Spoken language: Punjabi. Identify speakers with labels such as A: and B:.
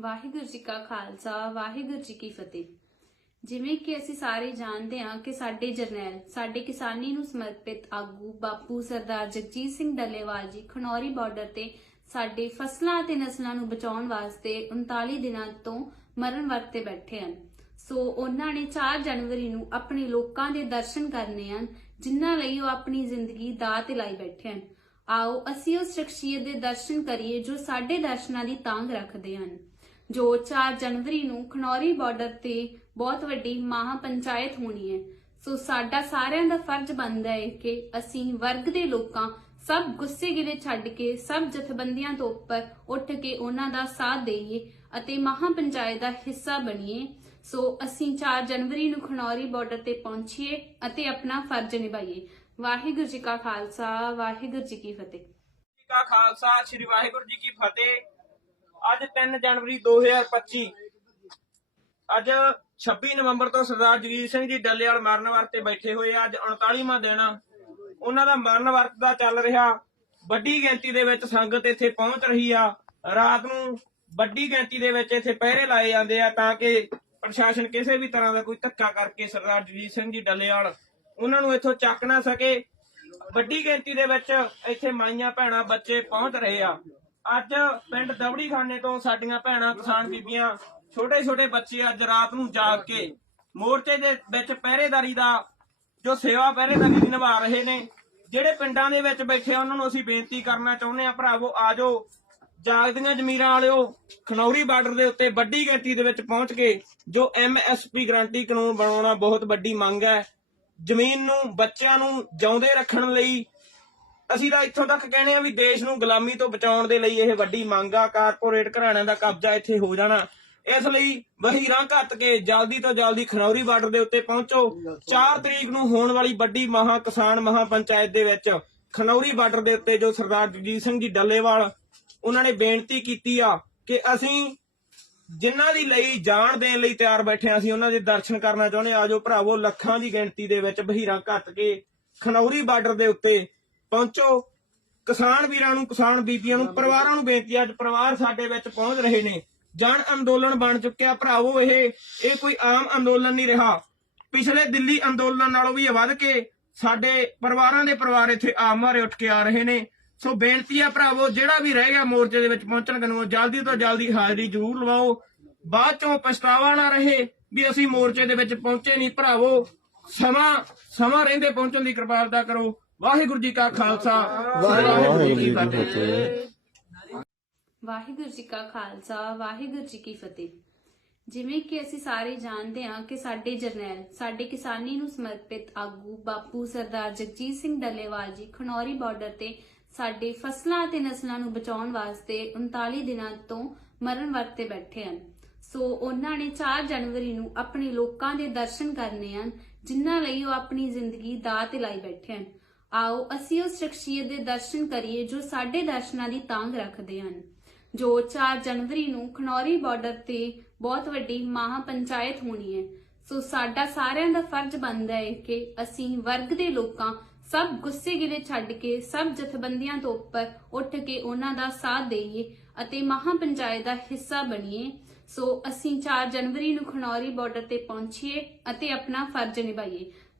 A: ਵਾਹਿਗੁਰੂ ਜੀ ਕਾ ਖਾਲਸਾ, ਵਾਹਿਗੁਰੂ ਜੀ ਕੀ ਫਤਿਹ। ਜਿਵੇਂ ਕਿ ਅਸੀਂ ਸਾਰੇ ਜਾਣਦੇ ਹਾਂ ਕਿ ਸਾਡੇ ਜਰਨੈਲ, ਸਾਡੇ ਕਿਸਾਨੀ ਨੂੰ ਸਮਰਪਿਤ ਆਗੂ ਬਾਪੂ ਸਰਦਾਰ ਜਗਜੀਤ ਸਿੰਘ ਡੱਲੇਵਾਲ ਜੀ ਖਨੌਰੀ ਬਾਰਡਰ ਤੇ ਸਾਡੇ ਫਸਲਾਂ ਅਤੇ ਨਸਲਾਂ ਨੂੰ ਬਚਾਉਣ ਵਾਸਤੇ 39 ਦਿਨਾਂ ਤੋਂ ਮਰਨ ਵਰਤ ਤੇ ਬੈਠੇ ਹਨ। ਸੋ ਉਹਨਾਂ ਨੇ 4 ਜਨਵਰੀ ਨੂੰ ਆਪਣੇ ਲੋਕਾਂ ਦੇ ਦਰਸ਼ਨ ਕਰਨੇ ਹਨ, ਜਿਨ੍ਹਾਂ ਲਈ ਉਹ ਆਪਣੀ ਜ਼ਿੰਦਗੀ ਦਾਅ ਤੇ ਲਾਈ ਬੈਠੇ ਹਨ। ਆਓ ਅਸੀਂ ਉਸ ਸ਼ਖਸੀਅਤ ਦੇ ਦਰਸ਼ਨ ਕਰੀਏ ਜੋ ਸਾਡੇ ਦਰਸ਼ਨਾਂ ਦੀ ਤਾਂਗ ਰੱਖਦੇ ਹਨ। ਜੋ 4 ਜਨਵਰੀ ਨੂੰ ਖਨੌਰੀ ਬਾਰਡਰ ਤੇ ਬਹੁਤ ਵੱਡੀ ਮਹਾ ਪੰਚਾਇਤ ਹੋਣੀ ਹੈ। ਸੋ ਸਾਡਾ ਸਾਰਿਆਂ ਦਾ ਫਰਜ਼ ਬਣਦਾ ਹੈ ਕਿ ਅਸੀਂ ਵਰਗ ਦੇ ਲੋਕਾਂ ਸਭ ਗੁੱਸੇ ਗਿਲੇ ਛੱਡ ਕੇ, ਸਭ ਜਥੇਬੰਦੀਆਂ ਤੋਂ ਉੱਪਰ ਉੱਠ ਕੇ ਉਹਨਾਂ ਦਾ ਸਾਥ ਦੇਈਏ ਅਤੇ ਮਹਾ ਪੰਚਾਇਤ ਦਾ ਹਿੱਸਾ ਬਣੀਏ। ਸੋ ਅਸੀਂ 4 ਜਨਵਰੀ ਨੂੰ ਖਨੌਰੀ ਬਾਰਡਰ ਤੇ ਪਹੁੰਚੀਏ ਅਤੇ ਆਪਣਾ ਫਰਜ਼ ਨਿਭਾਈਏ। ਵਾਹਿਗੁਰੂ ਜੀ ਕਾ ਖਾਲਸਾ, ਵਾਹਿਗੁਰੂ ਜੀ ਕੀ ਫਤਿਹ।
B: ਜੀ ਕਾ ਖਾਲਸਾ, ਸ੍ਰੀ ਵਾਹਿਗੁਰੂ ਜੀ ਕੀ ਫਤਿਹ। 3 ਜਨਵਰੀ 2025 ਅੱਜ 26 ਨਵੰਬਰ ਤੋਂ ਸਰਦਾਰ ਜਗਜੀਤ ਸਿੰਘ ਜੀ ਡੱਲੇਵਾਲ ਮਰਨ ਵਰਤ ਤੇ ਬੈਠੇ ਹੋਏ ਅੱਜ 39ਵਾਂ ਦਿਨ ਉਹਨਾਂ ਦਾ ਮਰਨ ਵਰਤ ਦਾ ਚੱਲ ਰਿਹਾ। ਵੱਡੀ ਗਿਣਤੀ ਦੇ ਵਿੱਚ ਸੰਗਤ ਇੱਥੇ ਪਹੁੰਚ ਰਹੀ ਆ। ਰਾਤ ਨੂੰ ਵੱਡੀ ਗਿਣਤੀ ਦੇ ਵਿੱਚ ਇੱਥੇ ਪਹਿਰੇ ਲਾਏ ਜਾਂਦੇ ਆ ਤਾਂ ਕਿ ਪ੍ਰਸ਼ਾਸਨ ਕਿਸੇ ਵੀ ਤਰ੍ਹਾਂ ਦਾ ਕੋਈ ਧੱਕਾ ਕਰਕੇ ਸਰਦਾਰ ਜਗਜੀਤ ਸਿੰਘ ਜੀ ਡੱਲੇਵਾਲ ਉਹਨਾਂ ਨੂੰ ਇੱਥੋਂ ਚੱਕ ਨਾ ਸਕੇ। ਵੱਡੀ ਗਿਣਤੀ ਦੇ ਵਿੱਚ ਇੱਥੇ ਮਾਈਆਂ, ਭੈਣਾਂ, ਬੱਚੇ ਪਹੁੰਚ ਰਹੇ ਆ। ਅੱਜ ਪਿੰਡ ਦਵੜੀ ਖਾਨੇ ਤੋਂ ਸਾਡੀਆਂ ਭੈਣਾਂ ਕਿਸਾਨ ਬੀਬੀਆਂ ਛੋਟੇ ਛੋਟੇ ਬੱਚੇ ਅੱਜ ਰਾਤ ਨੂੰ ਜਾਗ ਕੇ ਮੋਰਚੇ ਦੇ ਵਿੱਚ ਪਹਿਰੇਦਾਰੀ ਦਾ, ਜੋ ਸੇਵਾ ਪਹਿਰੇਦਾਰੀ ਦੀ ਨਿਭਾ ਰਹੇ ਨੇ, ਜਿਹੜੇ ਪਿੰਡਾਂ ਦੇ ਵਿੱਚ ਬੈਠੇ ਉਹਨਾਂ ਨੂੰ ਅਸੀਂ ਬੇਨਤੀ ਕਰਨਾ ਚਾਹੁੰਦੇ ਆ ਭਰਾਵੋ, ਆਜੋ, ਜਾਗਦੀਆਂ ਜ਼ਮੀਰਾਂ ਵਾਲਿਓ, ਖਨੌਰੀ ਬਾਰਡਰ ਦੇ ਉੱਤੇ ਵੱਡੀ ਗਿਣਤੀ ਦੇ ਵਿੱਚ ਪਹੁੰਚ ਕੇ ਜੋ ਐਮਐਸਪੀ ਗਰੰਟੀ ਕਾਨੂੰਨ ਬਣਾਉਣਾ ਬਹੁਤ ਵੱਡੀ ਮੰਗ ਹੈ, ਜ਼ਮੀਨ ਨੂੰ, ਬੱਚਿਆਂ ਨੂੰ ਜਿਉਂਦੇ ਰੱਖਣ ਲਈ ਅਸੀਂ ਤਾਂ ਇੱਥੋਂ ਤੱਕ ਕਹਿੰਦੇ ਆ ਵੀ ਦੇਸ਼ ਨੂੰ ਗੁਲਾਮੀ ਤੋਂ ਬਚਾਉਣ ਦੇ ਲਈ ਇਹ ਵੱਡੀ ਮੰਗ ਆ, ਕਾਰਪੋਰੇਟ ਘਰਾਣਿਆਂ ਦਾ ਕਬਜ਼ਾ ਇੱਥੇ ਹੋ ਜਾਣਾ ਇਸ ਲਈ ਵਹੀਰਾਂ ਘੱਟ ਕੇ ਜਲਦੀ ਤੋਂ ਜਲਦੀ ਖਨੌਰੀ ਬਾਰਡਰ ਦੇ ਉੱਤੇ ਪਹੁੰਚੋ 4 ਤਰੀਕ ਨੂੰ ਹੋਣ ਵਾਲੀ ਵੱਡੀ ਮਹਾ ਕਿਸਾਨ ਮਹਾ ਪੰਚਾਇਤ ਦੇ ਵਿੱਚ ਖਨੌਰੀ ਬਾਰਡਰ ਦੇ ਉੱਤੇ ਜੋ ਸਰਦਾਰ ਜਗਜੀਤ ਸਿੰਘ ਜੀ ਡੱਲੇਵਾਲ, ਉਹਨਾਂ ਨੇ ਬੇਨਤੀ ਕੀਤੀ ਆ ਕਿ ਅਸੀਂ ਜਿਨ੍ਹਾਂ ਦੀ ਲਈ ਜਾਨ ਦੇਣ ਲਈ ਤਿਆਰ ਬੈਠੇ ਹਾਂ, ਅਸੀਂ ਉਹਨਾਂ ਦੇ ਦਰਸ਼ਨ ਕਰਨਾ ਚਾਹੁੰਦੇ ਹਾਂ। ਆਜੋ ਭਰਾਵੋ, ਲੱਖਾਂ ਦੀ ਗਿਣਤੀ ਦੇ ਵਿੱਚ ਬਹੀਰਾਂ ਘੱਟ ਕੇ ਖਨੌਰੀ ਬਾਰਡਰ ਦੇ ਉੱਤੇ ਪਹੁੰਚੋ। ਕਿਸਾਨ ਵੀਰਾਂ ਨੂੰ ਕਿਸਾਨ ਬੀਬੀਆਂ ਨੂੰ ਪਰਿਵਾਰਾਂ ਨੂੰ ਬੇਨਤੀ ਹੈ, ਅੱਜ ਪਰਿਵਾਰ ਸਾਡੇ ਵਿੱਚ ਪਹੁੰਚ ਰਹੇ ਨੇ। ਜਨ ਅੰਦੋਲਨ ਬਣ ਚੁੱਕਿਆ। ਭਰਾਵੋ ਇਹ ਇਹ ਕੋਈ ਆਮ ਅੰਦੋਲਨ ਨਹੀਂ ਰਿਹਾ। ਪਿਛਲੇ ਦਿੱਲੀ ਅੰਦੋਲਨ ਨਾਲੋਂ ਵੀ ਵੱਧ ਕੇ ਸਾਡੇ ਪਰਿਵਾਰਾਂ ਦੇ ਪਰਿਵਾਰ ਇੱਥੇ ਆਮ ਮਾਰੇ ਉੱਠ ਕੇ ਆ ਰਹੇ ਨੇ। ਸੋ ਬੇਨਤੀ ਆ ਭਰਾਵੋ ਜਿਹੜਾ ਵੀ ਰਹਿ ਗਿਆ ਮੋਰਚੇ ਦੇ ਵਿੱਚ ਪਹੁੰਚਣ ਨੂੰ ਜਲਦੀ ਤੋਂ ਜਲਦੀ ਹਾਜ਼ਰੀ ਜ਼ਰੂਰ ਲਵਾਓ। ਬਾਅਦ ਚੋਂ ਪਛਤਾਵਾ ਨਾ ਰਹੇ ਵੀ ਅਸੀਂ ਮੋਰਚੇ ਦੇ ਵਿੱਚ ਪਹੁੰਚੇ ਨਹੀਂ। ਭਰਾਵੋ ਸਮਾਂ ਸਮਾਂ ਰਹਿੰਦੇ ਪਹੁੰਚਣ ਦੀ ਕਿਰਪਾਲਤਾ ਕਰੋ। ਵਾਹਿਗੁਰੂ ਜੀ ਕਾ ਖਾਲਸਾ, ਵਾਹਿਗੁਰੂ ਜੀ ਕੀ ਫਤਿਹ।
A: ਵਾਹਿਗੁਰੂ ਜੀ ਕਾ ਖਾਲਸਾ, ਵਾਹਿਗੁਰੂ ਜੀ ਕੀ ਫਤਿਹ। ਜਿਵੇਂ ਕਿ ਅਸੀਂ ਸਾਰੇ ਜਾਣਦੇ ਹਾਂ ਕਿ ਸਾਡੇ ਜਰਨੈਲ, ਸਾਡੇ ਕਿਸਾਨੀ ਨੂੰ ਸਮਰਪਿਤ ਆਗੂ ਬਾਪੂ ਸਰਦਾਰ ਜਗਜੀਤ ਸਿੰਘ ਡੱਲੇਵਾਲ ਜੀ ਖਨੌਰੀ ਬਾਰਡਰ ਤੇ ਸਾਡੇ ਫਸਲਾਂ ਅਤੇ ਨਸਲਾਂ ਨੂੰ ਬਚਾਉਣ ਵਾਸਤੇ 39 ਦਿਨਾਂ ਤੋਂ ਮਰਨ ਵਰਤ ਤੇ ਬੈਠੇ ਹਨ। ਸੋ ਉਹਨਾਂ ਨੇ 4 ਜਨਵਰੀ ਨੂੰ ਆਪਣੇ ਲੋਕਾਂ ਦੇ ਦਰਸ਼ਨ ਕਰਨੇ ਹਨ, ਜਿਨ੍ਹਾਂ ਲਈ ਉਹ ਆਪਣੀ ਜ਼ਿੰਦਗੀ ਦਾਅ ਤੇ ਲਾਈ ਬੈਠੇ ਹਨ। ਆਓ ਅਸੀਂ ਉਸ ਸ਼ਖਸੀਅਤ ਦੇ ਦਰਸ਼ਨ ਕਰੀਏ ਜੋ ਸਾਡੇ ਦਰਸ਼ਨਾਂ ਦੀ ਤਾਂਗ ਰੱਖਦੇ ਹਨ। ਜੋ 4 ਜਨਵਰੀ ਨੂੰ ਖਨੌਰੀ ਬਾਰਡਰ ਤੇ ਬਹੁਤ ਵੱਡੀ ਮਹਾ ਪੰਚਾਇਤ ਹੋਣੀ ਹੈ। ਸੋ ਸਾਡਾ ਸਾਰਿਆਂ ਦਾ ਫਰਜ਼ ਬਣਦਾ ਹੈ ਕਿ ਅਸੀਂ ਵਰਗ ਦੇ ਲੋਕਾਂ ਸਭ ਗੁੱਸੇ ਗਿਲੇ ਛੱਡ ਕੇ, ਸਭ ਜਥੇਬੰਦੀਆਂ ਤੋਂ ਉੱਪਰ ਉੱਠ ਕੇ ਉਹਨਾਂ ਦਾ ਸਾਥ ਦੇਈਏ ਅਤੇ ਮਹਾ ਪੰਚਾਇਤ ਦਾ ਹਿੱਸਾ ਬਣੀਏ। ਸੋ ਅਸੀਂ 4 ਜਨਵਰੀ ਨੂੰ ਖਨੌਰੀ ਬਾਰਡਰ ਤੇ ਪਹੁੰਚੀਏ ਅਤੇ ਆਪਣਾ ਫਰਜ਼ ਨਿਭਾਈਏ।